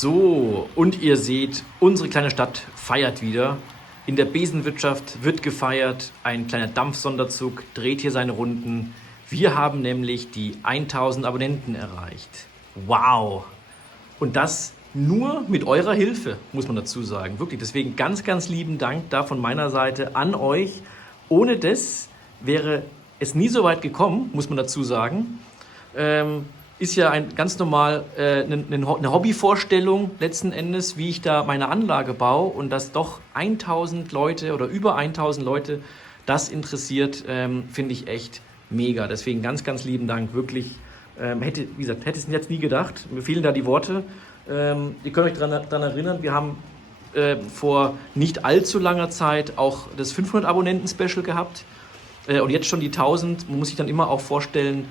So, und ihr seht, unsere kleine Stadt feiert wieder. In der Besenwirtschaft wird gefeiert, ein kleiner Dampfsonderzug dreht hier seine Runden. Wir haben nämlich die 1000 Abonnenten erreicht. Wow! Und das nur mit eurer Hilfe, muss man dazu sagen. Wirklich, deswegen ganz, ganz lieben Dank da von meiner Seite an euch. Ohne das wäre es nie so weit gekommen, muss man dazu sagen. Ist ja ganz normal eine Hobbyvorstellung letzten Endes, wie ich da meine Anlage baue, und dass doch 1000 Leute oder über 1000 Leute das interessiert, finde ich echt mega. Deswegen ganz, ganz lieben Dank, wirklich. Hätte es jetzt nie gedacht, mir fehlen da die Worte. Ihr könnt euch daran erinnern, wir haben vor nicht allzu langer Zeit auch das 500 Abonnenten-Special gehabt und jetzt schon die 1000. Man muss sich dann immer auch vorstellen,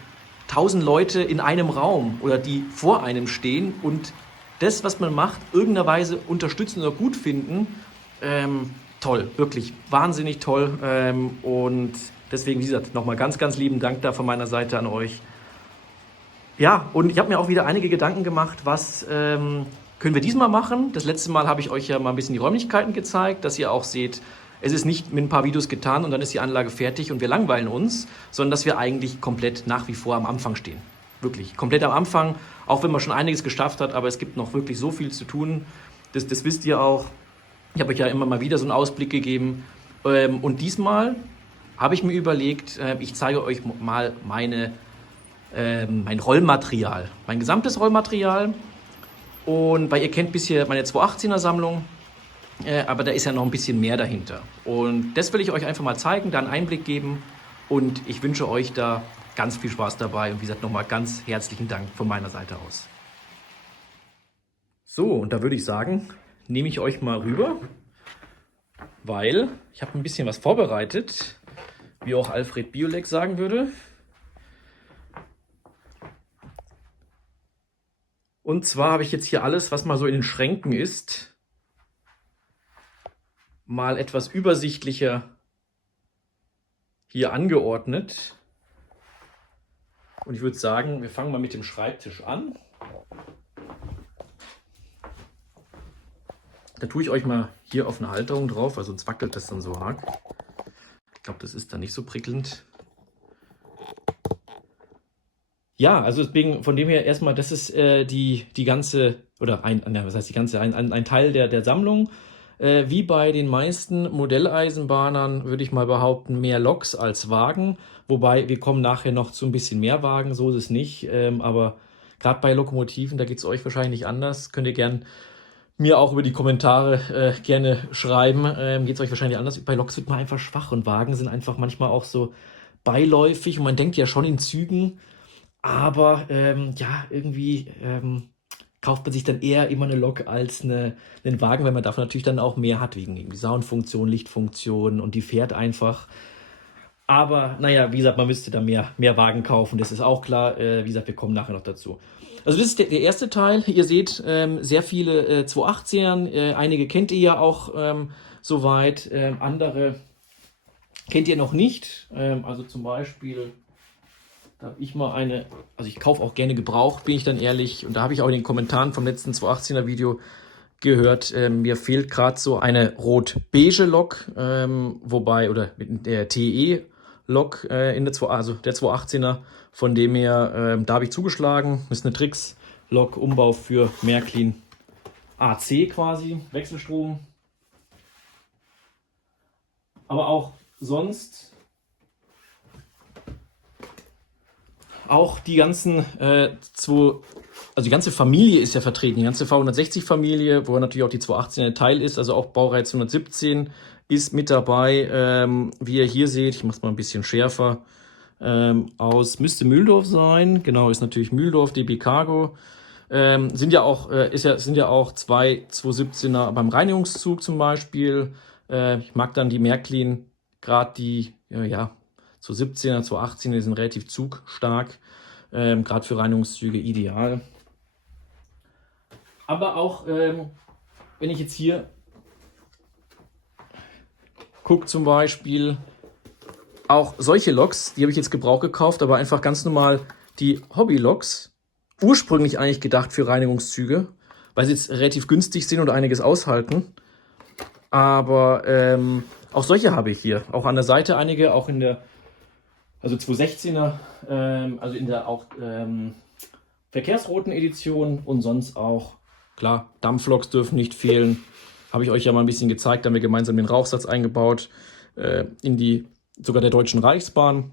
1000 Leute in einem Raum oder die vor einem stehen und das, was man macht, irgendeiner Weise unterstützen oder gut finden. Toll, wirklich wahnsinnig toll. Und deswegen, wie gesagt, nochmal ganz, ganz lieben Dank da von meiner Seite an euch. Ja, und ich habe mir auch wieder einige Gedanken gemacht, was können wir diesmal machen. Das letzte Mal habe ich euch ja mal ein bisschen die Räumlichkeiten gezeigt, dass ihr auch seht, es ist nicht mit ein paar Videos getan und dann ist die Anlage fertig und wir langweilen uns, sondern dass wir eigentlich komplett nach wie vor am Anfang stehen. Wirklich, komplett am Anfang, auch wenn man schon einiges geschafft hat, aber es gibt noch wirklich so viel zu tun. Das wisst ihr auch. Ich habe euch ja immer mal wieder so einen Ausblick gegeben. Und diesmal habe ich mir überlegt, ich zeige euch mal mein Rollmaterial, mein gesamtes Rollmaterial. Und weil ihr kennt bisher meine 218er Sammlung, aber da ist ja noch ein bisschen mehr dahinter. Und das will ich euch einfach mal zeigen, da einen Einblick geben. Und ich wünsche euch da ganz viel Spaß dabei. Und wie gesagt, nochmal ganz herzlichen Dank von meiner Seite aus. So, und da würde ich sagen, nehme ich euch mal rüber, weil ich habe ein bisschen was vorbereitet, wie auch Alfred Biolek sagen würde. Und zwar habe ich jetzt hier alles, was mal so in den Schränken ist, mal etwas übersichtlicher hier angeordnet. Und ich würde sagen, wir fangen mal mit dem Schreibtisch an. Da tue ich euch mal hier auf eine Halterung drauf, weil sonst wackelt das dann so arg. Ich glaube, das ist dann nicht so prickelnd. Ja, also deswegen, von dem her erstmal, das ist die ganze, oder ein Teil der Sammlung. Wie bei den meisten Modelleisenbahnern würde ich mal behaupten, mehr Loks als Wagen. Wobei, wir kommen nachher noch zu ein bisschen mehr Wagen, so ist es nicht. Aber gerade bei Lokomotiven, da geht es euch wahrscheinlich nicht anders. Könnt ihr gern mir auch über die Kommentare gerne schreiben. Geht es euch wahrscheinlich anders. Bei Loks wird man einfach schwach und Wagen sind einfach manchmal auch so beiläufig. Und man denkt ja schon in Zügen. Aber ja, irgendwie kauft man sich dann eher immer eine Lok als einen Wagen, weil man davon natürlich dann auch mehr hat, wegen irgendwie Soundfunktion, Lichtfunktion, und die fährt einfach. Aber naja, wie gesagt, man müsste da mehr Wagen kaufen, das ist auch klar. Wie gesagt, wir kommen nachher noch dazu. Also das ist der erste Teil. Ihr seht sehr viele 218er, einige kennt ihr ja auch soweit, andere kennt ihr noch nicht. Also zum Beispiel, da habe ich mal eine, also ich kaufe auch gerne gebraucht, bin ich dann ehrlich. Und da habe ich auch in den Kommentaren vom letzten 218er Video gehört, mir fehlt gerade so eine rot-beige Lok, wobei, oder mit der TE-Lok in der also der 218er. Von dem her, da habe ich zugeschlagen. Das ist eine Trix-Lok, Umbau für Märklin AC quasi, Wechselstrom. Aber auch sonst auch die ganzen also die ganze Familie ist ja vertreten, die ganze V160-Familie, wo natürlich auch die 218er Teil ist, also auch Baureihe 117 ist mit dabei. Wie ihr hier seht, ich mache es mal ein bisschen schärfer, müsste Mühldorf sein, genau, ist natürlich Mühldorf, DB Cargo. Sind ja auch zwei 217er beim Reinigungszug zum Beispiel. Ich mag dann die Märklin, gerade die, ja, 217er, 218er, die sind relativ zugstark, gerade für Reinigungszüge ideal. Aber auch, wenn ich jetzt hier gucke zum Beispiel, auch solche Loks, die habe ich jetzt Gebrauch gekauft, aber einfach ganz normal die Hobby-Loks, ursprünglich eigentlich gedacht für Reinigungszüge, weil sie jetzt relativ günstig sind und einiges aushalten. Aber auch solche habe ich hier. Auch an der Seite einige, auch in der, also 216er, also in der auch verkehrsroten Edition und sonst auch, klar, Dampfloks dürfen nicht fehlen. Habe ich euch ja mal ein bisschen gezeigt, da haben wir gemeinsam den Rauchsatz eingebaut in die, sogar der Deutschen Reichsbahn.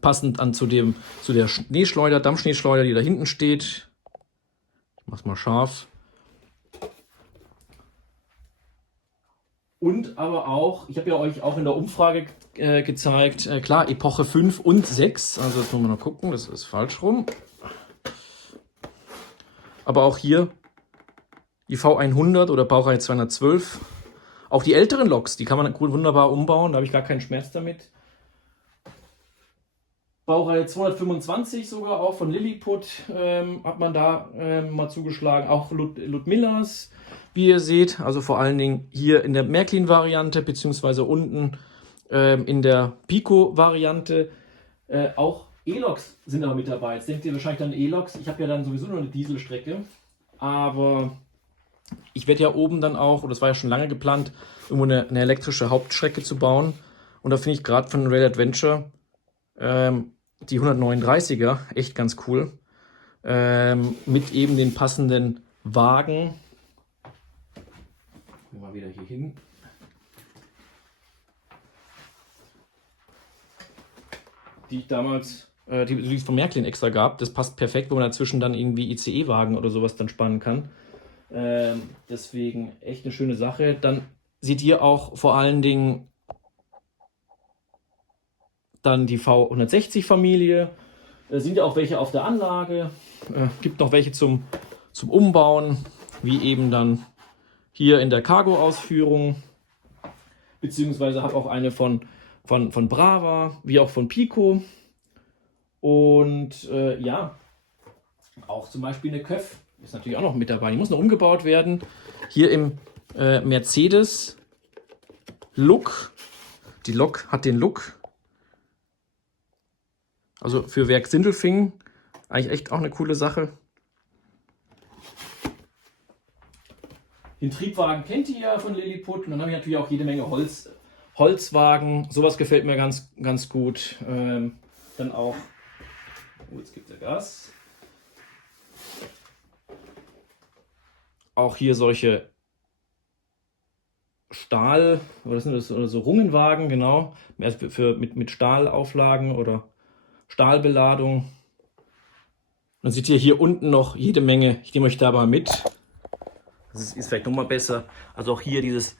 Passend an zu der Schneeschleuder, Dampfschneeschleuder, die da hinten steht. Ich mach's mal scharf. Und aber auch, ich habe ja euch auch in der Umfrage gezeigt, klar, Epoche 5 und 6. Also das muss man noch gucken, das ist falsch rum. Aber auch hier die V100 oder Baureihe 212. Auch die älteren Loks, die kann man wunderbar umbauen, da habe ich gar keinen Schmerz damit. Baureihe 225 sogar auch von Lilliput hat man da mal zugeschlagen. Auch Ludmillas, wie ihr seht. Also vor allen Dingen hier in der Märklin-Variante, beziehungsweise unten in der Pico-Variante. Auch E-Loks sind da mit dabei. Jetzt denkt ihr wahrscheinlich dann E-Loks. Ich habe ja dann sowieso nur eine Dieselstrecke. Aber ich werde ja oben dann auch, oder das war ja schon lange geplant, irgendwo eine elektrische Hauptstrecke zu bauen. Und da finde ich gerade von Rail Adventure die 139er echt ganz cool. Mit eben den passenden Wagen. Mal wieder hier hin. Die ich damals, die es von Märklin extra gab. Das passt perfekt, wo man dazwischen dann irgendwie ICE-Wagen oder sowas dann spannen kann. Deswegen echt eine schöne Sache. Dann seht ihr auch vor allen Dingen dann die V160-Familie. Sind ja auch welche auf der Anlage. Gibt noch welche zum Umbauen, wie eben dann hier in der Cargo-Ausführung. Beziehungsweise habe auch eine von Brava, wie auch von Pico. Und ja, auch zum Beispiel eine Köf ist natürlich auch noch mit dabei. Die muss noch umgebaut werden. Hier im Mercedes Look. Die Lok hat den Look. Also für Werk Sindelfingen eigentlich echt auch eine coole Sache. Den Triebwagen kennt ihr ja von Lilliput. Und dann habe ich natürlich auch jede Menge Holzwagen. Sowas gefällt mir ganz, ganz gut. Dann auch, jetzt gibt er Gas. Auch hier solche Stahl, was sind das, oder so Rungenwagen, genau. Mit Stahlauflagen oder Stahlbeladung. Dann seht ihr hier unten noch jede Menge. Ich nehme euch da mal mit. Das ist vielleicht nochmal besser. Also auch hier dieses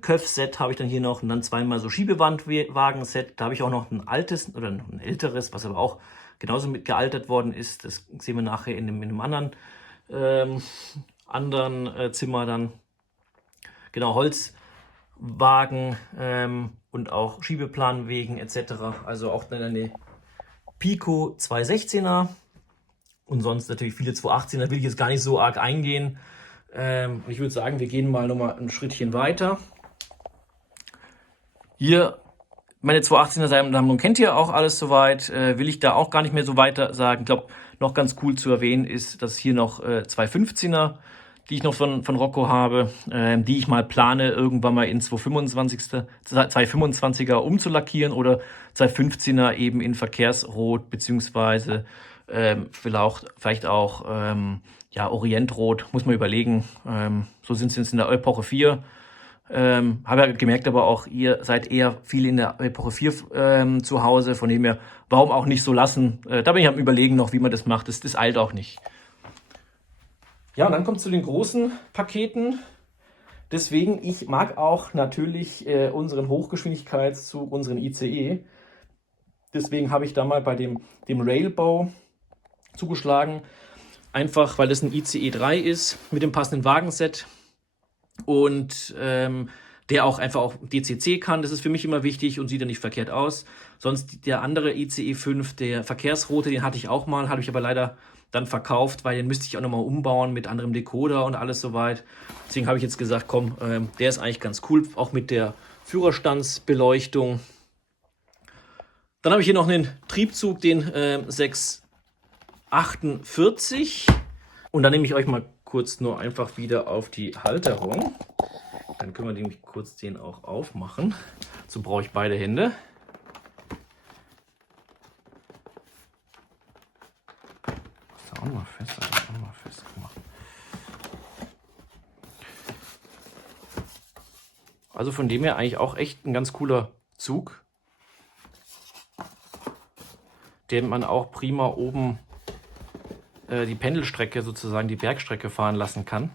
Köf-Set habe ich dann hier noch und dann zweimal so Schiebewandwagen-Set. Da habe ich auch noch ein altes oder ein älteres, was aber auch genauso mit gealtert worden ist. Das sehen wir nachher in einem anderen Zimmer dann. Genau, Holzwagen und auch Schiebeplanwegen etc. Also auch eine Pico 216er und sonst natürlich viele 218er. Da will ich jetzt gar nicht so arg eingehen. Ich würde sagen, wir gehen mal nochmal ein Schrittchen weiter. Hier, meine 218er Sammlung kennt ihr auch alles soweit. Will ich da auch gar nicht mehr so weiter sagen. Ich glaube, noch ganz cool zu erwähnen ist, dass hier noch 215er, die ich noch von Rocco habe, die ich mal plane, irgendwann mal in 225er umzulackieren oder 215er eben in Verkehrsrot, beziehungsweise vielleicht auch ja, Orientrot, muss man überlegen. So sind es jetzt in der Epoche 4. Habe ja gemerkt, aber auch ihr seid eher viel in der Epoche 4 zu Hause, von dem her, warum auch nicht so lassen. Da bin ich am Überlegen noch, wie man das macht. Das eilt auch nicht. Ja, und dann kommt es zu den großen Paketen. Deswegen, ich mag auch natürlich unseren Hochgeschwindigkeitszug, unseren ICE. Deswegen habe ich da mal bei dem Railbau zugeschlagen. Einfach, weil das ein ICE 3 ist mit dem passenden Wagenset und der auch einfach auch DCC kann. Das ist für mich immer wichtig und sieht ja nicht verkehrt aus. Sonst der andere ICE 5, der Verkehrsrote, den hatte ich auch mal, habe ich aber leider dann verkauft, weil den müsste ich auch nochmal umbauen mit anderem Decoder und alles soweit. Deswegen habe ich jetzt gesagt, komm, der ist eigentlich ganz cool, auch mit der Führerstandsbeleuchtung. Dann habe ich hier noch einen Triebzug, den 648. Und dann nehme ich euch mal kurz nur einfach wieder auf die Halterung. Dann können wir nämlich kurz den auch aufmachen. So brauche ich beide Hände. Ist da auch mal fest, gemacht. Also von dem her eigentlich auch echt ein ganz cooler Zug, den man auch prima oben die Pendelstrecke, sozusagen die Bergstrecke fahren lassen kann.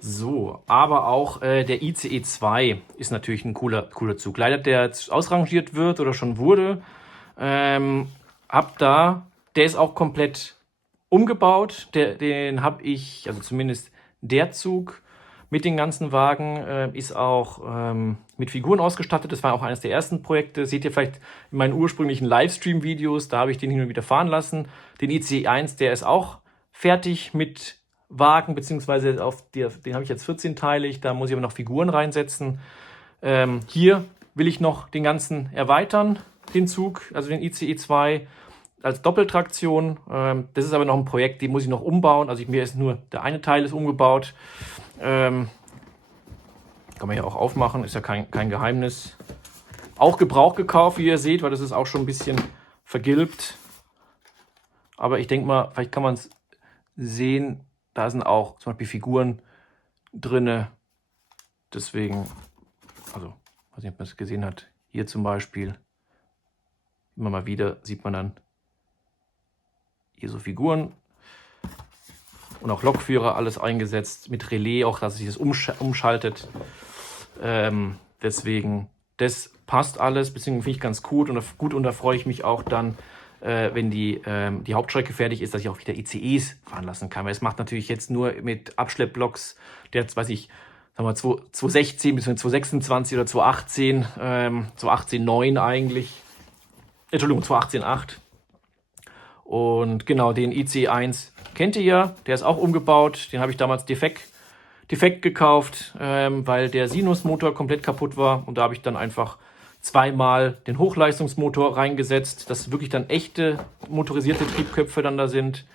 So, aber auch der ICE 2 ist natürlich ein cooler Zug. Leider, der jetzt ausrangiert wird oder schon wurde, der ist auch komplett umgebaut. Den habe ich, also zumindest der Zug mit den ganzen Wagen, ist auch mit Figuren ausgestattet. Das war auch eines der ersten Projekte. Seht ihr vielleicht in meinen ursprünglichen Livestream-Videos, da habe ich den hin und wieder fahren lassen. Den ICE 1, der ist auch fertig mit Wagen, beziehungsweise den habe ich jetzt 14-teilig, da muss ich aber noch Figuren reinsetzen. Hier will ich noch den ganzen erweitern, den Zug, also den ICE 2 als Doppeltraktion. Das ist aber noch ein Projekt, den muss ich noch umbauen. Also mir ist nur der eine Teil ist umgebaut. Kann man ja auch aufmachen, ist ja kein Geheimnis. Auch Gebrauch gekauft, wie ihr seht, weil das ist auch schon ein bisschen vergilbt. Aber ich denke mal, vielleicht kann man es sehen, da sind auch zum Beispiel Figuren drin. Deswegen, also, weiß nicht, ob man es gesehen hat, hier zum Beispiel, immer mal wieder sieht man dann hier so Figuren und auch Lokführer, alles eingesetzt, mit Relais auch, dass sich das umschaltet. Deswegen, das passt alles, beziehungsweise finde ich ganz gut und da freue ich mich auch dann, wenn die Hauptstrecke fertig ist, dass ich auch wieder ICEs fahren lassen kann. Weil es macht natürlich jetzt nur mit Abschleppblocks, der jetzt, weiß ich, sagen wir 2016 bis 2026 oder 2018, 2018-9 eigentlich. Entschuldigung, 2018-8. Und genau, den ICE 1 kennt ihr ja, der ist auch umgebaut. Den habe ich damals defekt gekauft, weil der Sinusmotor komplett kaputt war. Und da habe ich dann einfach zweimal den Hochleistungsmotor reingesetzt, dass wirklich dann echte motorisierte Triebköpfe dann da sind.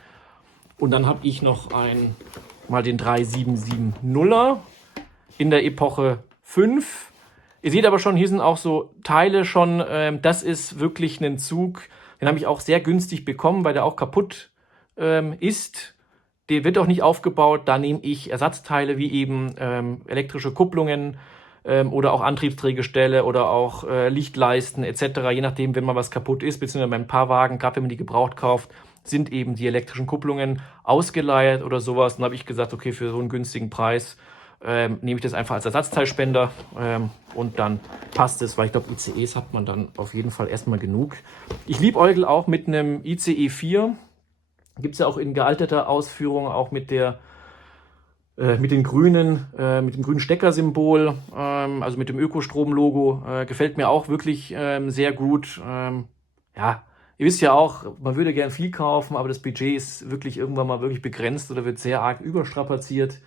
Und dann habe ich noch mal den 3770er in der Epoche 5. Ihr seht aber schon, hier sind auch so Teile schon. Das ist wirklich ein Zug, den habe ich auch sehr günstig bekommen, weil der auch kaputt ist. Der wird auch nicht aufgebaut. Da nehme ich Ersatzteile wie eben elektrische Kupplungen, oder auch Antriebsdrehgestelle oder auch Lichtleisten etc. Je nachdem, wenn mal was kaputt ist, beziehungsweise bei ein paar Wagen, gerade wenn man die gebraucht kauft, sind eben die elektrischen Kupplungen ausgeleiert oder sowas. Dann habe ich gesagt, okay, für so einen günstigen Preis nehme ich das einfach als Ersatzteilspender und dann passt es, weil ich glaube, ICEs hat man dann auf jeden Fall erstmal genug. Ich liebäugel auch mit einem ICE 4. Gibt es ja auch in gealterter Ausführung, auch mit dem grünen Steckersymbol, also mit dem Ökostrom-Logo, gefällt mir auch wirklich sehr gut. Ja, ihr wisst ja auch, man würde gern viel kaufen, aber das Budget ist wirklich irgendwann mal wirklich begrenzt oder wird sehr arg überstrapaziert.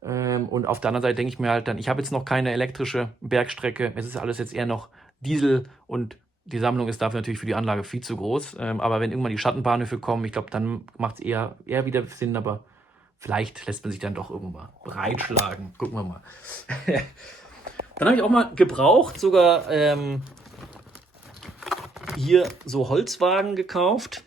Und auf der anderen Seite denke ich mir halt dann, ich habe jetzt noch keine elektrische Bergstrecke, es ist alles jetzt eher noch Diesel und die Sammlung ist dafür natürlich für die Anlage viel zu groß. Aber wenn irgendwann die Schattenbahnhöfe kommen, ich glaube, dann macht es eher wieder Sinn, aber vielleicht lässt man sich dann doch irgendwann breitschlagen. Gucken wir mal. Dann habe ich auch mal gebraucht, sogar hier so Holzwagen gekauft.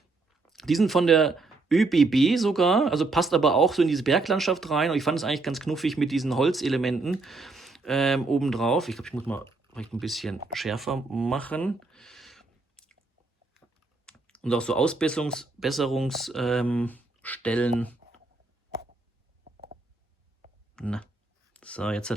Die sind von der ÖBB sogar, also passt aber auch so in diese Berglandschaft rein. Und ich fand es eigentlich ganz knuffig mit diesen Holzelementen obendrauf. Ich glaube, ich muss mal vielleicht ein bisschen schärfer machen. Und auch so Ausbesserungsstellen. Na, so, jetzt.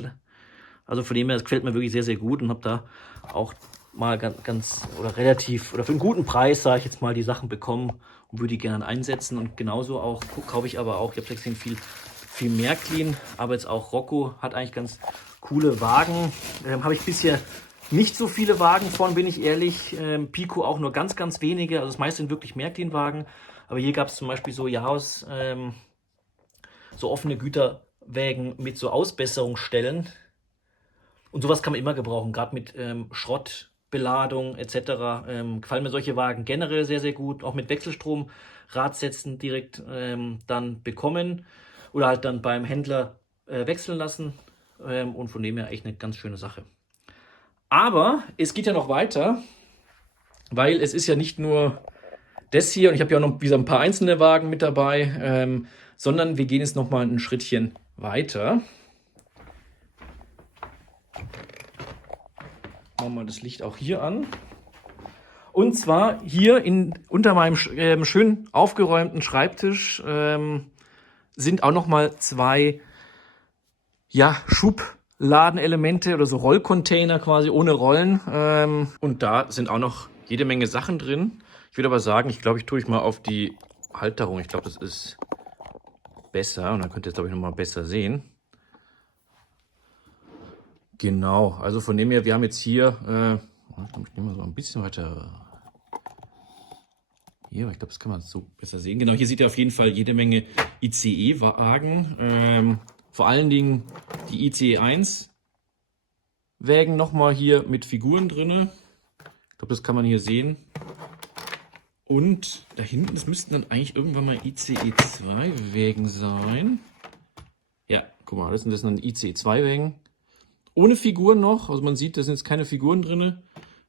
Also von dem her, das gefällt mir wirklich sehr, sehr gut und habe da auch mal ganz oder relativ oder für einen guten Preis, sage ich jetzt mal, die Sachen bekommen und würde die gerne einsetzen. Und genauso auch kaufe ich aber auch, ich habe gesehen, viel Märklin, aber jetzt auch Rocco hat eigentlich ganz coole Wagen. Habe ich bisher nicht so viele Wagen von, bin ich ehrlich. Pico auch nur ganz, ganz wenige. Also das meiste sind wirklich Märklin-Wagen. Aber hier gab es zum Beispiel so Jaos, so offene Güterwägen mit so Ausbesserungsstellen. Und sowas kann man immer gebrauchen, gerade mit Schrott Beladung etc. Gefallen mir solche Wagen generell sehr, sehr gut. Auch mit Wechselstrom-Radsätzen direkt dann bekommen oder halt dann beim Händler wechseln lassen. Und von dem her echt eine ganz schöne Sache. Aber es geht ja noch weiter, weil es ist ja nicht nur das hier, und ich habe ja auch noch wieder ein paar einzelne Wagen mit dabei, sondern wir gehen jetzt noch mal ein Schrittchen weiter. Machen wir das Licht auch hier an. Und zwar hier unter meinem schön aufgeräumten Schreibtisch sind auch noch mal zwei Schubladenelemente oder so Rollcontainer quasi ohne Rollen. Und da sind auch noch jede Menge Sachen drin. Ich würde aber sagen, ich tue ich mal auf die Halterung. Ich glaube, das ist besser. Und dann könnt ihr es, glaube ich, noch mal besser sehen. Genau, also von dem her, wir haben jetzt hier, ich nehme mal so ein bisschen weiter hier, ich glaube, das kann man so besser sehen. Genau, hier seht ihr auf jeden Fall jede Menge ICE-Wagen. Vor allen Dingen die ICE 1 Wägen nochmal hier mit Figuren drin. Ich glaube, das kann man hier sehen. Und da hinten, das müssten dann eigentlich irgendwann mal ICE 2 Wägen sein. Ja, guck mal, das sind dann ICE 2 Wägen. Ohne Figuren noch, also man sieht, da sind jetzt keine Figuren drin,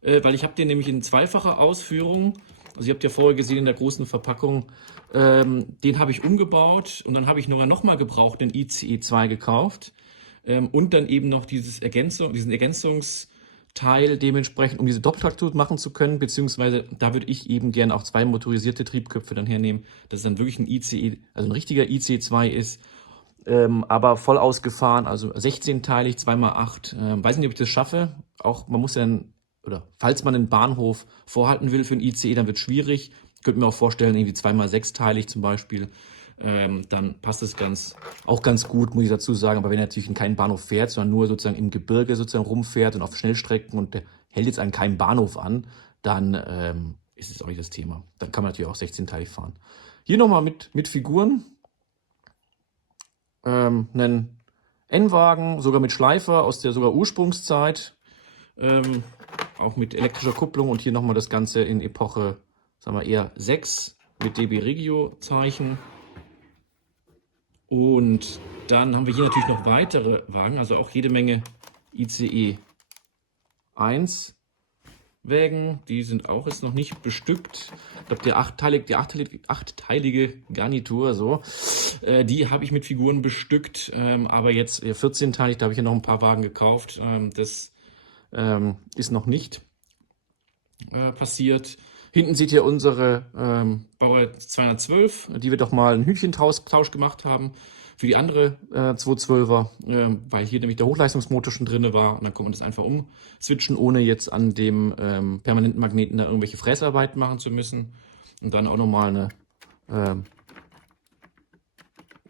weil ich habe den nämlich in zweifacher Ausführung, also ihr habt ja vorher gesehen in der großen Verpackung, den habe ich umgebaut und dann habe ich noch mal gebraucht den ICE 2 gekauft und dann eben noch diesen Ergänzungsteil dementsprechend, um diese Doppeltraktur machen zu können, beziehungsweise da würde ich eben gerne auch zwei motorisierte Triebköpfe dann hernehmen, dass es dann wirklich ein ICE, also ein richtiger ICE 2 ist. Aber voll ausgefahren, also 16-teilig, 2x8. Weiß nicht, ob ich das schaffe. Auch man muss ja dann, oder falls man einen Bahnhof vorhalten will für ein ICE, dann wird es schwierig. Ich könnte mir auch vorstellen, irgendwie 2x6-teilig zum Beispiel. Dann passt es auch ganz gut, muss ich dazu sagen. Aber wenn er natürlich in keinen Bahnhof fährt, sondern nur sozusagen im Gebirge sozusagen rumfährt und auf Schnellstrecken und der hält jetzt an keinem Bahnhof an, dann ist es auch nicht das Thema. Dann kann man natürlich auch 16-teilig fahren. Hier nochmal mit Figuren. Einen N-Wagen, sogar mit Schleifer aus der sogar Ursprungszeit, auch mit elektrischer Kupplung und hier nochmal das Ganze in Epoche, sagen wir eher 6 mit DB Regio Zeichen. Und dann haben wir hier natürlich noch weitere Wagen, also auch jede Menge ICE 1 Wägen, die sind auch jetzt noch nicht bestückt. Ich glaube, die achtteilige Garnitur, so, die habe ich mit Figuren bestückt, aber jetzt 14-teilig, da habe ich ja noch ein paar Wagen gekauft. Das ist noch nicht passiert. Hinten seht ihr unsere Baureihe 212, die wir doch mal einen Hühnchentausch gemacht haben für die andere 212er, weil hier nämlich der Hochleistungsmotor schon drin war. Und dann kann man das einfach umswitchen, ohne jetzt an dem permanenten Magneten da irgendwelche Fräsarbeiten machen zu müssen. Und dann auch nochmal eine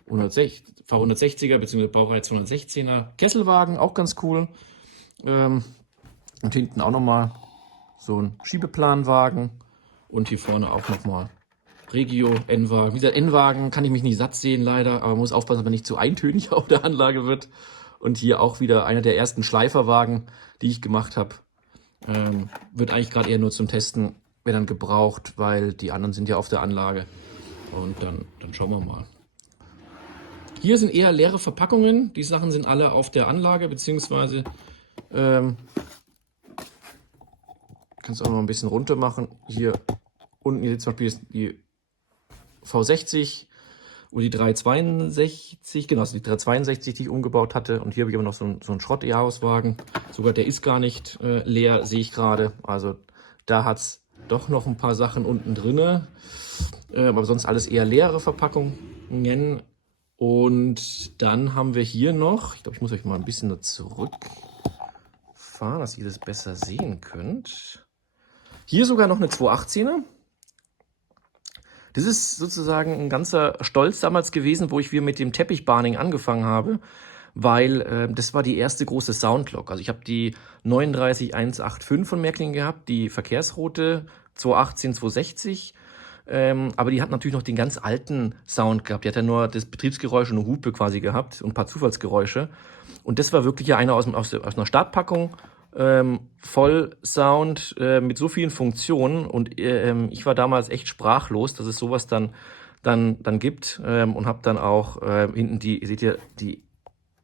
V160er bzw. Baureihe 216er Kesselwagen, auch ganz cool. Und hinten auch nochmal so ein Schiebeplanwagen. Und hier vorne auch nochmal Regio, N-Wagen. Wie gesagt, N-Wagen kann ich mich nicht satt sehen leider, aber man muss aufpassen, dass man nicht zu eintönig auf der Anlage wird. Und hier auch wieder einer der ersten Schleiferwagen, die ich gemacht habe. Wird eigentlich gerade eher nur zum Testen, wenn dann gebraucht, weil die anderen sind ja auf der Anlage. Und dann schauen wir mal. Hier sind eher leere Verpackungen. Die Sachen sind alle auf der Anlage, beziehungsweise kannst du auch noch ein bisschen runter machen. Hier unten hier zum Beispiel ist die V60 und die 362, genau, die 362, die ich umgebaut hatte. Und hier habe ich aber noch so einen Schrott-E-Hauswagen. Sogar der ist gar nicht leer, sehe ich gerade. Also da hat es doch noch ein paar Sachen unten drin. Aber sonst alles eher leere Verpackungen. Und dann haben wir hier noch, ich glaube, ich muss euch mal ein bisschen zurückfahren, dass ihr das besser sehen könnt. Hier sogar noch eine 218er. Das ist sozusagen ein ganzer Stolz damals gewesen, wo ich wieder mit dem Teppichbarning angefangen habe, weil das war die erste große Soundlok. Also ich habe die 39185 von Märklin gehabt, die verkehrsrote 218, 260. Aber die hat natürlich noch den ganz alten Sound gehabt. Die hat ja nur das Betriebsgeräusch und eine Hupe quasi gehabt und ein paar Zufallsgeräusche. Und das war wirklich ja einer aus einer Startpackung. Vollsound mit so vielen Funktionen und ich war damals echt sprachlos, dass es sowas dann gibt und habe dann auch hinten die, seht ihr, die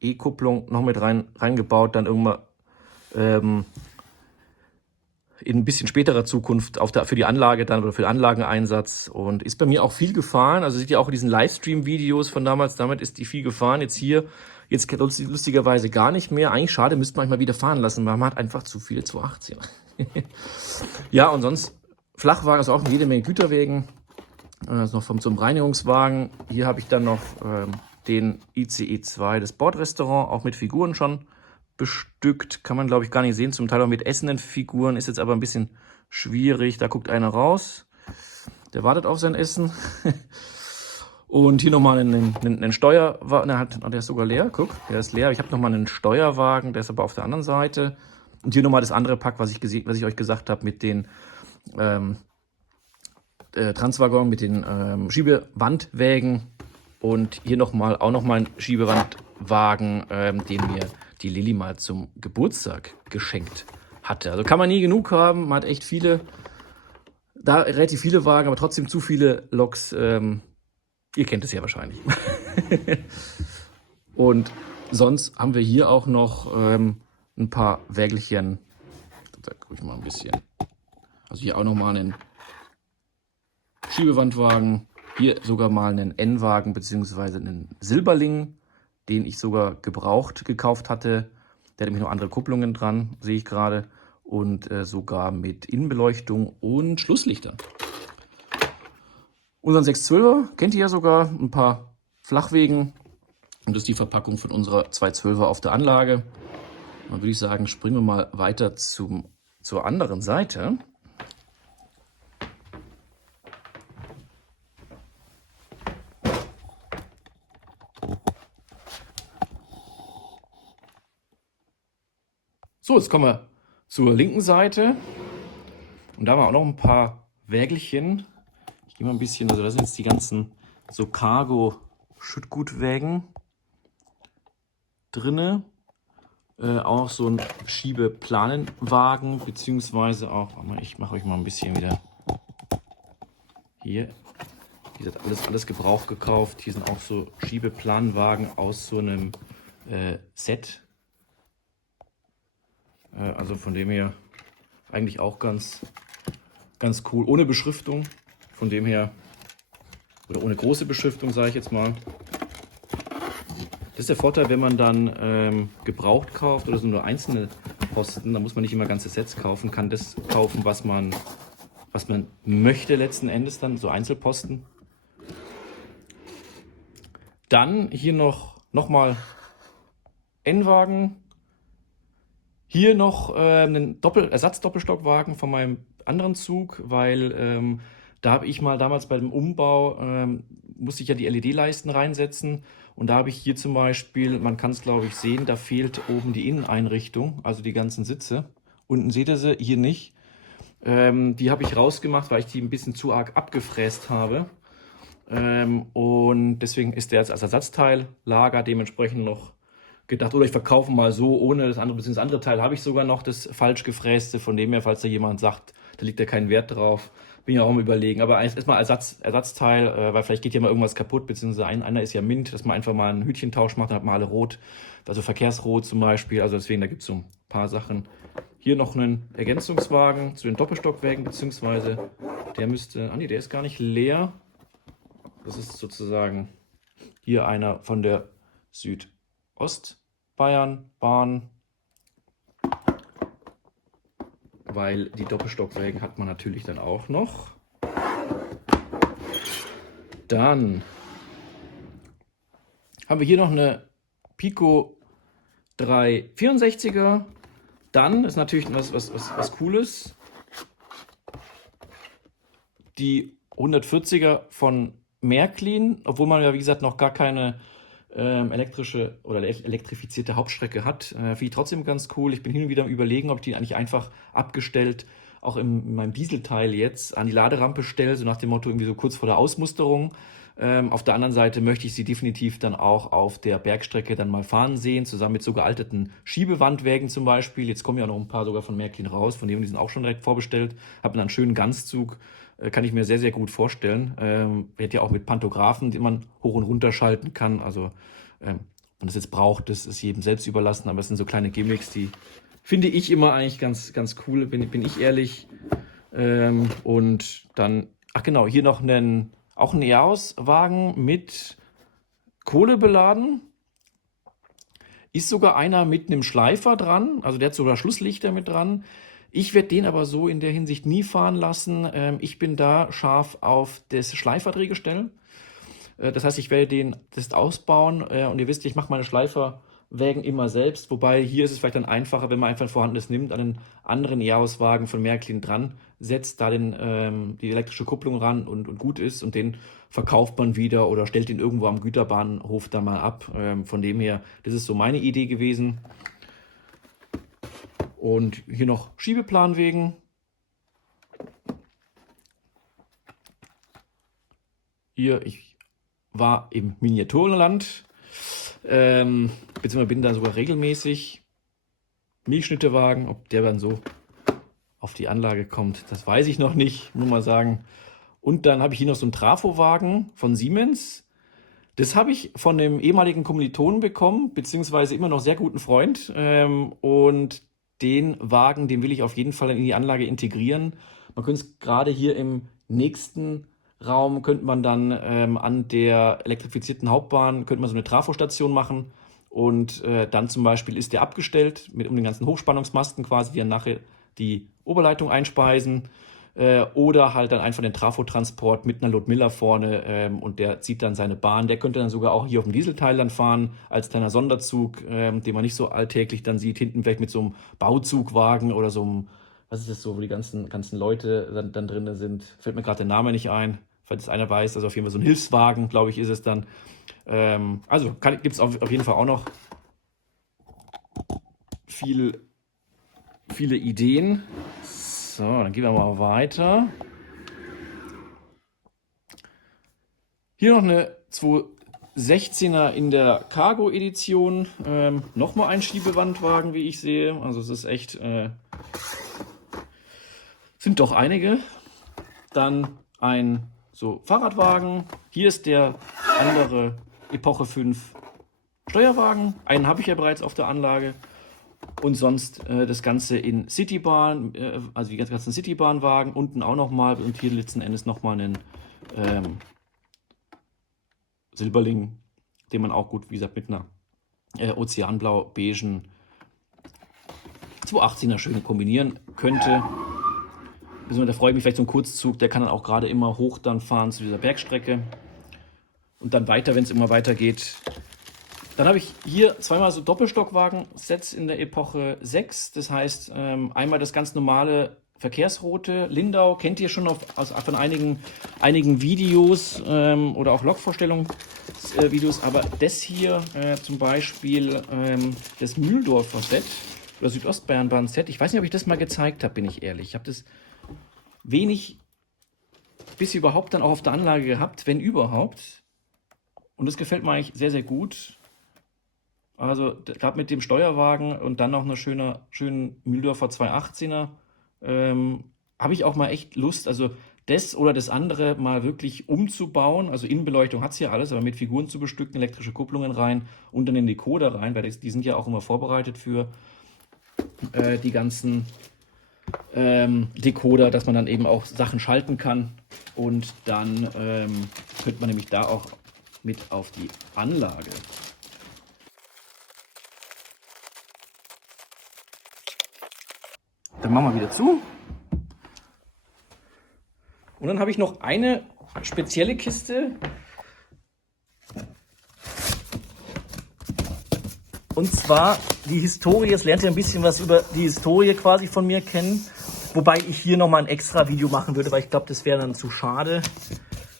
E-Kupplung noch mit reingebaut, dann irgendwann in ein bisschen späterer Zukunft für die Anlage dann oder für den Anlageneinsatz und ist bei mir auch viel gefahren. Also seht ihr auch in diesen Livestream-Videos von damals, damit ist die viel gefahren. Jetzt lustigerweise gar nicht mehr. Eigentlich schade, müsste man mal wieder fahren lassen, weil man hat einfach zu viele 218. Ja, und sonst Flachwagen, also auch jede Menge Güterwägen. Das noch zum Reinigungswagen. Hier habe ich dann noch den ICE 2, das Bordrestaurant, auch mit Figuren schon bestückt. Kann man, glaube ich, gar nicht sehen. Zum Teil auch mit essenden Figuren. Ist jetzt aber ein bisschen schwierig. Da guckt einer raus. Der wartet auf sein Essen. Und hier nochmal einen Steuerwagen. Der ist sogar leer. Guck, der ist leer. Ich habe nochmal einen Steuerwagen. Der ist aber auf der anderen Seite. Und hier nochmal das andere Pack, was ich euch gesagt habe, mit den Transwaggon, mit den Schiebewandwägen. Und hier auch nochmal ein Schiebewandwagen, den mir die Lilly mal zum Geburtstag geschenkt hatte. Also kann man nie genug haben. Man hat echt relativ viele Wagen, aber trotzdem zu viele Loks. Ihr kennt es ja wahrscheinlich. Und sonst haben wir hier auch noch ein paar Wägelchen. Da gucke ich mal ein bisschen. Also hier auch nochmal einen Schiebewandwagen. Hier sogar mal einen N-Wagen bzw. einen Silberling, den ich sogar gebraucht gekauft hatte. Der hat nämlich noch andere Kupplungen dran, sehe ich gerade. Und sogar mit Innenbeleuchtung und Schlusslichtern. Unseren 612er kennt ihr ja sogar, ein paar Flachwegen. Und das ist die Verpackung von unserer 212er auf der Anlage. Dann würde ich sagen, springen wir mal weiter zur anderen Seite. So, jetzt kommen wir zur linken Seite. Und da haben wir auch noch ein paar Wägelchen. Ich gehe mal ein bisschen, also das sind jetzt die ganzen so Cargo-Schüttgutwägen drinne. Auch so ein Schiebeplanenwagen, beziehungsweise auch, ich mache euch mal ein bisschen wieder hier. Hier ist alles gebraucht gekauft. Hier sind auch so Schiebeplanwagen aus so einem Set. Also von dem her eigentlich auch ganz cool. Ohne Beschriftung. Von dem her, oder ohne große Beschriftung, sage ich jetzt mal. Das ist der Vorteil, wenn man dann gebraucht kauft oder so nur einzelne Posten, dann muss man nicht immer ganze Sets kaufen, kann das kaufen, was man möchte letzten Endes dann, so Einzelposten. Dann hier noch mal N-Wagen. Hier noch einen Ersatzdoppelstockwagen von meinem anderen Zug, weil da habe ich mal damals bei dem Umbau, musste ich ja die LED-Leisten reinsetzen. Und da habe ich hier zum Beispiel, man kann es glaube ich sehen, da fehlt oben die Inneneinrichtung, also die ganzen Sitze. Unten seht ihr sie, hier nicht. Die habe ich rausgemacht, weil ich die ein bisschen zu arg abgefräst habe. Und deswegen ist der jetzt als Ersatzteillager dementsprechend noch gedacht. Oder ich verkaufe mal so ohne das andere, beziehungsweise das andere Teil habe ich sogar noch, das falsch gefräste. Von dem her, falls da jemand sagt, da liegt ja kein Wert drauf, bin ja auch am Überlegen. Aber erstmal Ersatzteil, weil vielleicht geht ja mal irgendwas kaputt, beziehungsweise einer ist ja mint, dass man einfach mal einen Hütchentausch macht, dann hat man alle rot, also Verkehrsrot zum Beispiel. Also deswegen, da gibt es so ein paar Sachen. Hier noch einen Ergänzungswagen zu den Doppelstockwagen, beziehungsweise der müsste, der ist gar nicht leer. Das ist sozusagen hier einer von der Südostbayernbahn, weil die Doppelstockwagen hat man natürlich dann auch noch. Dann haben wir hier noch eine Pico 364er. Dann ist natürlich was Cooles. Die 140er von Märklin, obwohl man ja wie gesagt noch gar keine elektrische oder elektrifizierte Hauptstrecke hat. Finde ich trotzdem ganz cool. Ich bin hin und wieder am Überlegen, ob ich die eigentlich einfach abgestellt, auch in meinem Dieselteil jetzt, an die Laderampe stelle, so nach dem Motto irgendwie so kurz vor der Ausmusterung. Auf der anderen Seite möchte ich sie definitiv dann auch auf der Bergstrecke dann mal fahren sehen, zusammen mit so gealterten Schiebewandwägen zum Beispiel. Jetzt kommen ja noch ein paar sogar von Märklin raus, von denen die sind auch schon direkt vorbestellt. Haben einen schönen Ganzzug, kann ich mir sehr, sehr gut vorstellen. Wird ja auch mit Pantographen, die man hoch und runter schalten kann. Also, wenn man das jetzt braucht, das ist jedem selbst überlassen, aber es sind so kleine Gimmicks, die finde ich immer eigentlich ganz, ganz cool, bin ich ehrlich. Und dann, ach genau, hier noch auch ein EOS-Wagen mit Kohle beladen. Ist sogar einer mit einem Schleifer dran, also der hat sogar Schlusslichter mit dran. Ich werde den aber so in der Hinsicht nie fahren lassen. Ich bin da scharf auf das Schleiferdrehgestell. Das heißt, ich werde das ausbauen und ihr wisst, ich mache meine Schleiferwägen immer selbst, wobei hier ist es vielleicht dann einfacher, wenn man einfach ein vorhandenes nimmt, an einen anderen EOS-Wagen von Märklin dran setzt, da die elektrische Kupplung ran und gut ist und den verkauft man wieder oder stellt ihn irgendwo am Güterbahnhof da mal ab. Von dem her, das ist so meine Idee gewesen. Und hier noch Schiebeplanwegen. Hier, ich war im Miniaturland, beziehungsweise bin da sogar regelmäßig. Milchschnittewagen, ob der dann so auf die Anlage kommt, das weiß ich noch nicht, muss mal sagen. Und dann habe ich hier noch so einen Trafowagen von Siemens. Das habe ich von einem ehemaligen Kommilitonen bekommen, beziehungsweise immer noch sehr guten Freund. Und den Wagen, den will ich auf jeden Fall in die Anlage integrieren. Man könnte es gerade hier im nächsten Raum, könnte man dann an der elektrifizierten Hauptbahn, könnte man so eine Trafostation machen. Und dann zum Beispiel ist der abgestellt, um den ganzen Hochspannungsmasten quasi, die dann nachher die Oberleitung einspeisen. Oder halt dann einfach den Trafotransport mit einer Ludmilla vorne und der zieht dann seine Bahn. Der könnte dann sogar auch hier auf dem Dieselteil dann fahren, als kleiner Sonderzug, den man nicht so alltäglich dann sieht, hinten vielleicht mit so einem Bauzugwagen oder so einem, was ist das so, wo die ganzen Leute dann drin sind. Fällt mir gerade der Name nicht ein, falls es einer weiß. Also auf jeden Fall so ein Hilfswagen, glaube ich, ist es dann. Also gibt es auf jeden Fall auch noch viele Ideen. So, dann gehen wir mal weiter. Hier noch eine 216er in der Cargo-Edition. Nochmal ein Schiebewandwagen, wie ich sehe. Also es ist echt, sind doch einige. Dann ein so Fahrradwagen. Hier ist der andere Epoche 5 Steuerwagen. Einen habe ich ja bereits auf der Anlage. Und sonst das Ganze in Citybahn, also die ganzen Citybahnwagen, unten auch nochmal und hier letzten Endes nochmal einen Silberling, den man auch gut, wie gesagt, mit einer ozeanblau-beigen 218er schön kombinieren könnte. Da freue ich mich vielleicht so ein Kurzzug, der kann dann auch gerade immer hoch dann fahren zu dieser Bergstrecke und dann weiter, wenn es immer weiter geht. Dann habe ich hier zweimal so Doppelstockwagen-Sets in der Epoche 6. Das heißt, einmal das ganz normale Verkehrsrote. Lindau kennt ihr schon von einigen Videos oder auch Lokvorstellungsvideos. Aber das hier zum Beispiel das Mühldorfer Set oder Südostbayernbahn-Set. Ich weiß nicht, ob ich das mal gezeigt habe, bin ich ehrlich. Ich habe das wenig bis überhaupt dann auch auf der Anlage gehabt, wenn überhaupt. Und das gefällt mir eigentlich sehr, sehr gut. Also gerade mit dem Steuerwagen und dann noch einer schönen Mühldorfer 218er habe ich auch mal echt Lust, also das oder das andere mal wirklich umzubauen. Also Innenbeleuchtung hat es ja alles, aber mit Figuren zu bestücken, elektrische Kupplungen rein und dann den Decoder rein, weil die sind ja auch immer vorbereitet für die ganzen Decoder, dass man dann eben auch Sachen schalten kann. Und dann könnte man nämlich da auch mit auf die Anlage. Dann machen wir wieder zu. Und dann habe ich noch eine spezielle Kiste. Und zwar die Historie. Jetzt lernt ihr ein bisschen was über die Historie quasi von mir kennen. Wobei ich hier nochmal ein extra Video machen würde, weil ich glaube, das wäre dann zu schade.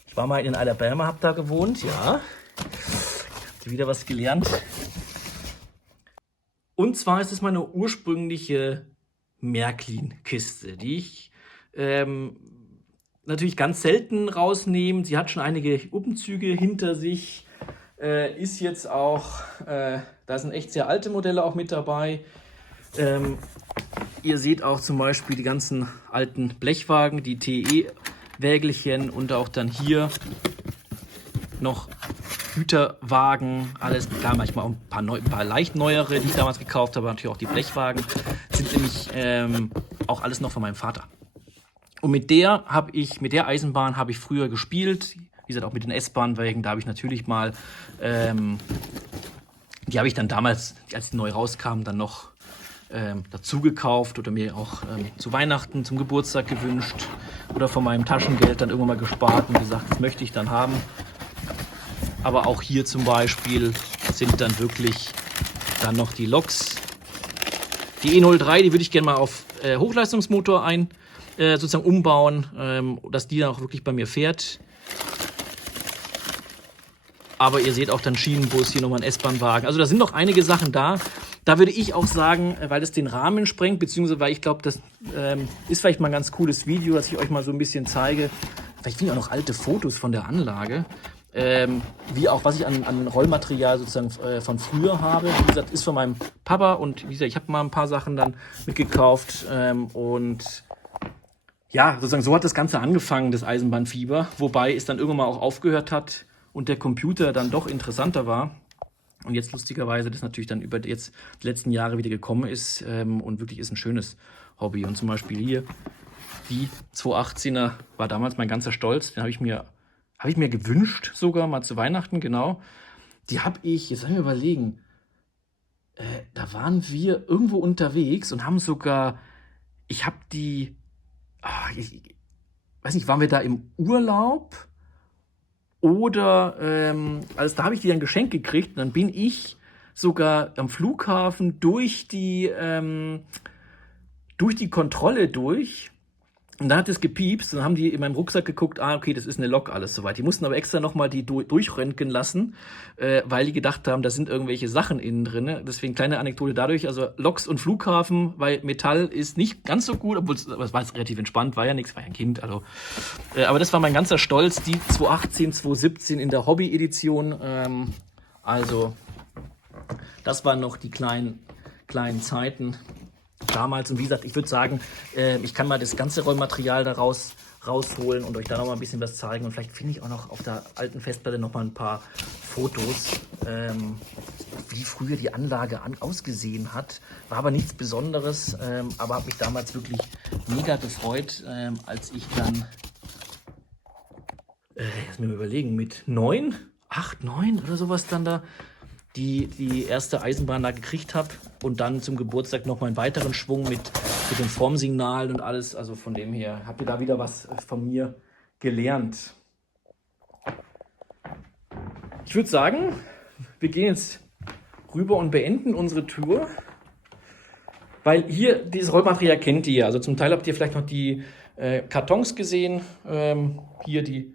Ich war mal in Alabama, habe da gewohnt, ja. Habt ihr wieder was gelernt? Und zwar ist es meine ursprüngliche Märklin-Kiste, die ich natürlich ganz selten rausnehmen. Sie hat schon einige Umzüge hinter sich. Ist jetzt auch, da sind echt sehr alte Modelle auch mit dabei. Ihr seht auch zum Beispiel die ganzen alten Blechwagen, die TE-Wägelchen und auch dann hier noch Güterwagen, alles klar, manchmal auch ein paar leicht neuere, die ich damals gekauft habe, natürlich auch die Blechwagen, sind nämlich auch alles noch von meinem Vater. Und mit der Eisenbahn habe ich früher gespielt, wie gesagt auch mit den S-Bahnwagen, da habe ich natürlich mal, die habe ich dann damals, als die neu rauskamen, dann noch dazu gekauft oder mir auch zu Weihnachten, zum Geburtstag gewünscht oder von meinem Taschengeld dann irgendwann mal gespart und gesagt, das möchte ich dann haben. Aber auch hier zum Beispiel sind dann wirklich dann noch die Loks. Die E03, die würde ich gerne mal auf Hochleistungsmotor sozusagen umbauen, dass die dann auch wirklich bei mir fährt. Aber ihr seht auch dann Schienenbus, hier nochmal ein S-Bahn-Wagen. Also da sind noch einige Sachen da. Da würde ich auch sagen, weil es den Rahmen sprengt, beziehungsweise weil ich glaube, das ist vielleicht mal ein ganz cooles Video, dass ich euch mal so ein bisschen zeige. Vielleicht finde ich auch noch alte Fotos von der Anlage. Wie auch, was ich an Rollmaterial sozusagen von früher habe. Wie gesagt, ist von meinem Papa und wie gesagt, ich habe mal ein paar Sachen dann mitgekauft. Und ja, sozusagen so hat das Ganze angefangen, das Eisenbahnfieber. Wobei es dann irgendwann mal auch aufgehört hat und der Computer dann doch interessanter war. Und jetzt lustigerweise das natürlich dann über jetzt die letzten Jahre wieder gekommen ist und wirklich ist ein schönes Hobby. Und zum Beispiel hier, die 218er war damals mein ganzer Stolz. Den habe ich mir gewünscht, sogar mal zu Weihnachten, genau. Die habe ich, jetzt lass mich überlegen, da waren wir irgendwo unterwegs und haben sogar, ich habe die, ich weiß nicht, waren wir da im Urlaub? Oder, also da habe ich die dann geschenkt gekriegt und dann bin ich sogar am Flughafen durch die Kontrolle durch. Und dann hat es gepiepst und dann haben die in meinem Rucksack geguckt, okay, das ist eine Lok, alles soweit. Die mussten aber extra nochmal die durchröntgen lassen, weil die gedacht haben, da sind irgendwelche Sachen innen drin. Deswegen kleine Anekdote dadurch, also Loks und Flughafen, weil Metall ist nicht ganz so gut, obwohl es war jetzt relativ entspannt, war ja nichts, war ja ein Kind. Also, aber das war mein ganzer Stolz, die 218, 217 in der Hobby-Edition. Also das waren noch die kleinen Zeiten damals. Und wie gesagt, ich würde sagen, ich kann mal das ganze Rollmaterial daraus rausholen und euch da noch mal ein bisschen was zeigen. Und vielleicht finde ich auch noch auf der alten Festplatte noch mal ein paar Fotos, wie früher die Anlage ausgesehen hat. War aber nichts Besonderes, aber habe mich damals wirklich mega gefreut, als ich dann, lass mir mal überlegen, mit 8, 9 oder sowas dann da die erste Eisenbahn da gekriegt habe und dann zum Geburtstag noch mal einen weiteren Schwung mit den Formsignalen und alles. Also von dem her habt ihr da wieder was von mir gelernt. Ich würde sagen, wir gehen jetzt rüber und beenden unsere Tour, weil hier dieses Rollmaterial kennt ihr. Also zum Teil habt ihr vielleicht noch die Kartons gesehen. Hier die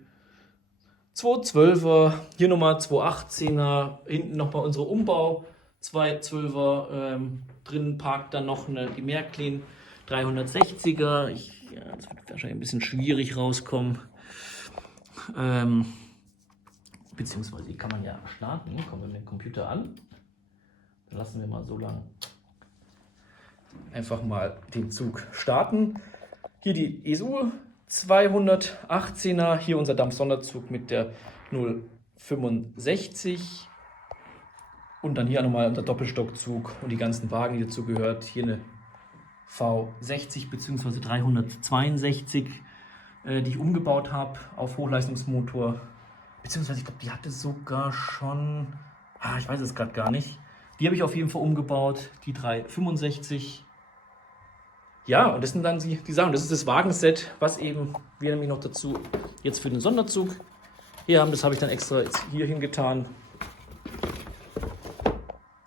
212er, hier nochmal 218er, hinten nochmal unsere Umbau 212er, drinnen parkt dann noch die Märklin 360er. Das wird wahrscheinlich ein bisschen schwierig rauskommen. Beziehungsweise die kann man ja starten. Kommen wir mit dem Computer an. Dann lassen wir mal so lang einfach mal den Zug starten. Hier die ESU 218er, hier unser Dampfsonderzug mit der 065 und dann hier nochmal unser Doppelstockzug und die ganzen Wagen, die dazu gehört. Hier eine V60 bzw. 362, die ich umgebaut habe auf Hochleistungsmotor. Beziehungsweise ich glaube, die hatte sogar schon, ich weiß es gerade gar nicht. Die habe ich auf jeden Fall umgebaut, die 365. Ja, und das sind dann die Sachen. Das ist das Wagenset, was eben wir nämlich noch dazu jetzt für den Sonderzug hier haben. Das habe ich dann extra jetzt hier hingetan.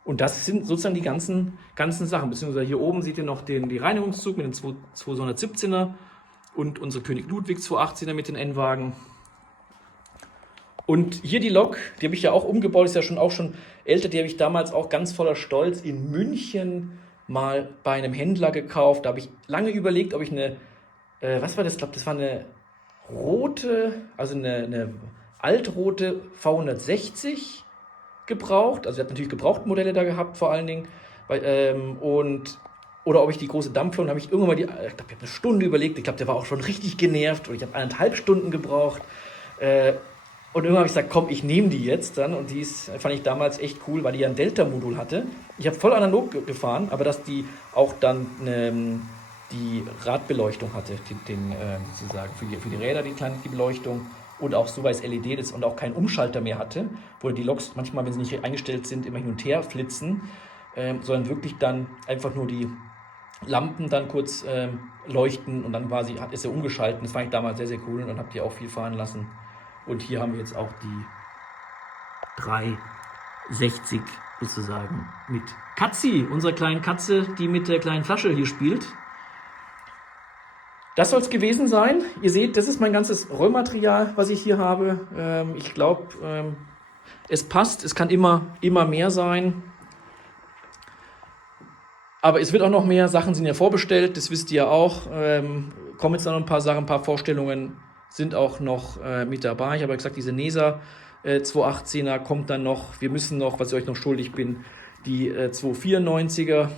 Und das sind sozusagen die ganzen Sachen. Beziehungsweise hier oben seht ihr noch die Reinigungszug mit den 217er und unsere König Ludwig 218er mit den N-Wagen. Und hier die Lok, die habe ich ja auch umgebaut, ist ja auch schon älter. Die habe ich damals auch ganz voller Stolz in München mal bei einem Händler gekauft. Da habe ich lange überlegt, ob ich was war das? Ich glaube, das war eine rote, also eine altrote V160 gebraucht. Also, er hat natürlich gebrauchte Modelle da gehabt, vor allen Dingen. Oder ob ich die große Dampflok, habe ich irgendwann mal ich glaube, ich habe eine Stunde überlegt. Ich glaube, der war auch schon richtig genervt und ich habe 1,5 Stunden gebraucht. Und irgendwann habe ich gesagt, komm, ich nehme die jetzt dann. Und fand ich damals echt cool, weil die ja ein Delta-Modul hatte. Ich habe voll analog gefahren, aber dass die auch dann die Radbeleuchtung hatte, sozusagen für die Räder die Beleuchtung und auch so weiß LED das und auch keinen Umschalter mehr hatte, wo die Loks manchmal, wenn sie nicht eingestellt sind, immer hin und her flitzen, sondern wirklich dann einfach nur die Lampen dann kurz leuchten und dann ist er umgeschaltet. Das fand ich damals sehr, sehr cool und dann habt ihr auch viel fahren lassen. Und hier haben wir jetzt auch die 360 sozusagen mit Katzi, unserer kleinen Katze, die mit der kleinen Flasche hier spielt. Das soll es gewesen sein. Ihr seht, das ist mein ganzes Rollmaterial, was ich hier habe. Ich glaube, es passt. Es kann immer mehr sein. Aber es wird auch noch mehr. Sachen sind ja vorbestellt, das wisst ihr auch. Kommen jetzt noch ein paar Sachen, ein paar Vorstellungen sind auch noch mit dabei. Ich habe ja gesagt, diese NESA 218er kommt dann noch. Wir müssen noch, was ich euch noch schuldig bin, die 294er,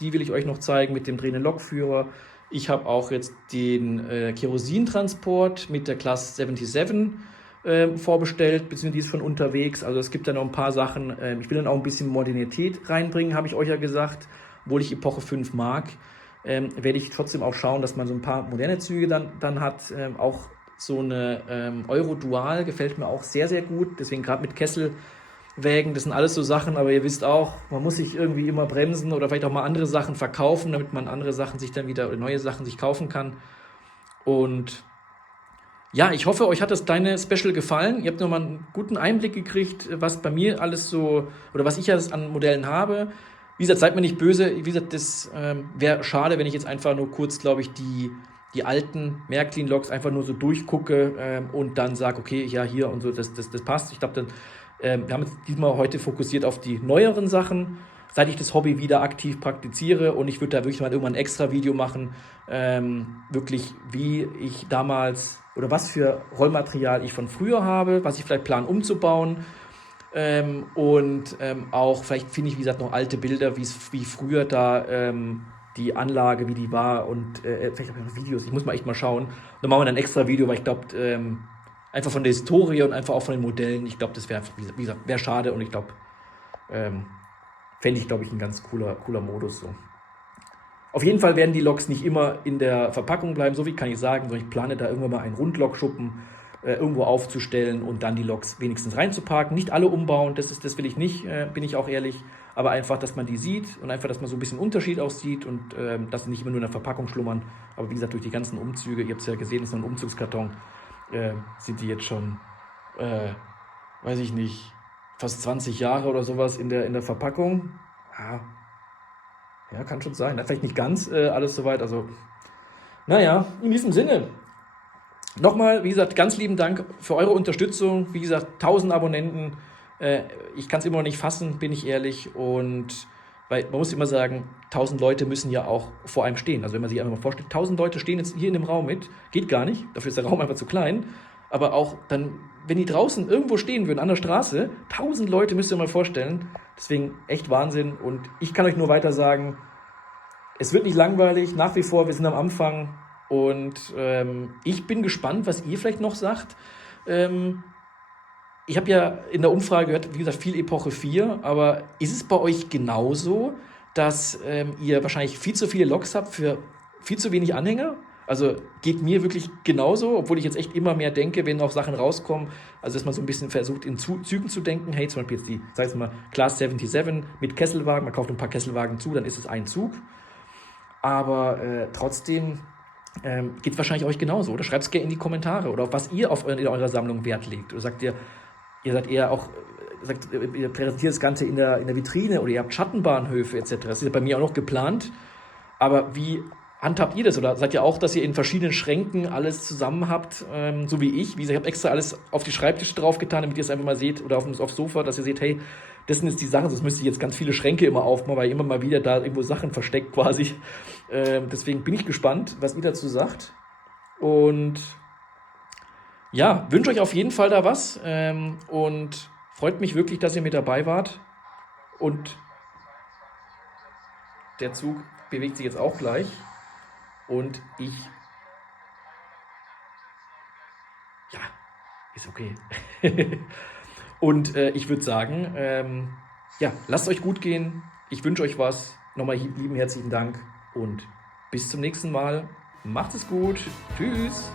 die will ich euch noch zeigen mit dem drehenden Lokführer. Ich habe auch jetzt den Kerosintransport mit der Class 77 vorbestellt, beziehungsweise die ist schon unterwegs. Also es gibt da noch ein paar Sachen. Ich will dann auch ein bisschen Modernität reinbringen, habe ich euch ja gesagt. Obwohl ich Epoche 5 mag, werde ich trotzdem auch schauen, dass man so ein paar moderne Züge dann hat. Auch so eine Euro-Dual gefällt mir auch sehr, sehr gut. Deswegen gerade mit Kesselwägen, das sind alles so Sachen. Aber ihr wisst auch, man muss sich irgendwie immer bremsen oder vielleicht auch mal andere Sachen verkaufen, damit man andere Sachen sich dann wieder oder neue Sachen sich kaufen kann. Und ja, ich hoffe, euch hat das kleine Special gefallen. Ihr habt nochmal einen guten Einblick gekriegt, was bei mir alles so, oder was ich alles an Modellen habe. Wie gesagt, seid mir nicht böse. Wie gesagt, das wäre schade, wenn ich jetzt einfach nur kurz, glaube ich, die alten Märklin-Loks einfach nur so durchgucke und dann sage, okay, ja, hier und so, das passt. Ich glaube, wir haben jetzt diesmal heute fokussiert auf die neueren Sachen, seit ich das Hobby wieder aktiv praktiziere und ich würde da wirklich mal irgendwann ein extra Video machen, wirklich wie ich damals oder was für Rollmaterial ich von früher habe, was ich vielleicht plane umzubauen. Auch vielleicht finde ich, wie gesagt, noch alte Bilder, wie früher da die Anlage, wie die war und vielleicht habe ich noch Videos, ich muss mal echt mal schauen. Dann machen wir dann ein extra Video, weil ich glaube, einfach von der Historie und einfach auch von den Modellen, ich glaube, das wäre, wie gesagt, wäre schade und ich glaube, fände ich, glaube ich, ein ganz cooler Modus so. Auf jeden Fall werden die Loks nicht immer in der Verpackung bleiben, so wie kann ich sagen, sondern ich plane da irgendwann mal einen Rundlokschuppen irgendwo aufzustellen und dann die Loks wenigstens reinzuparken. Nicht alle umbauen, das will ich nicht, bin ich auch ehrlich, aber einfach, dass man die sieht und einfach, dass man so ein bisschen Unterschied aussieht und dass sie nicht immer nur in der Verpackung schlummern. Aber wie gesagt, durch die ganzen Umzüge, ihr habt es ja gesehen, das ist ein Umzugskarton, sind die jetzt schon, weiß ich nicht, fast 20 Jahre oder sowas in der Verpackung. Ja, kann schon sein. Vielleicht nicht ganz alles soweit. Also, naja, in diesem Sinne. Nochmal, wie gesagt, ganz lieben Dank für eure Unterstützung. Wie gesagt, 1000 Abonnenten. Ich kann es immer noch nicht fassen, bin ich ehrlich. Und weil man muss immer sagen, 1000 Leute müssen ja auch vor einem stehen. Also wenn man sich einfach mal vorstellt, 1000 Leute stehen jetzt hier in dem Raum mit. Geht gar nicht. Dafür ist der Raum einfach zu klein. Aber auch dann, wenn die draußen irgendwo stehen würden, an der Straße, 1000 Leute müsst ihr mal vorstellen. Deswegen echt Wahnsinn. Und ich kann euch nur weiter sagen, es wird nicht langweilig. Nach wie vor, wir sind am Anfang. Und ich bin gespannt, was ihr vielleicht noch sagt. Ich habe ja in der Umfrage gehört, wie gesagt, viel Epoche 4. Aber ist es bei euch genauso, dass ihr wahrscheinlich viel zu viele Loks habt für viel zu wenig Anhänger? Also geht mir wirklich genauso, obwohl ich jetzt echt immer mehr denke, wenn auch Sachen rauskommen. Also dass man so ein bisschen versucht, in Zügen zu denken. Hey, zum Beispiel jetzt die, sag ich mal, Class 77 mit Kesselwagen. Man kauft ein paar Kesselwagen zu, dann ist es ein Zug. Aber trotzdem geht wahrscheinlich euch genauso. Oder schreibt es gerne in die Kommentare. Oder auf was ihr in eurer Sammlung Wert legt. Oder sagt ihr seid eher auch, ihr präsentiert das Ganze in der Vitrine oder ihr habt Schattenbahnhöfe etc. Das ist ja bei mir auch noch geplant. Aber wie handhabt ihr das? Oder seid ihr auch, dass ihr in verschiedenen Schränken alles zusammen habt, so wie ich? Wie gesagt, ich habe extra alles auf die Schreibtische draufgetan, damit ihr es einfach mal seht oder aufs Sofa, dass ihr seht, hey, das sind jetzt die Sachen, sonst müsste ich jetzt ganz viele Schränke immer aufmachen, weil immer mal wieder da irgendwo Sachen versteckt quasi. Deswegen bin ich gespannt, was ihr dazu sagt. Und Ja, wünsche euch auf jeden Fall da was und freut mich wirklich, dass ihr mit dabei wart. Und der Zug bewegt sich jetzt auch gleich und ja, ist okay. Und ich würde sagen, ja, lasst euch gut gehen. Ich wünsche euch was. Nochmal lieben herzlichen Dank und bis zum nächsten Mal. Macht es gut. Tschüss.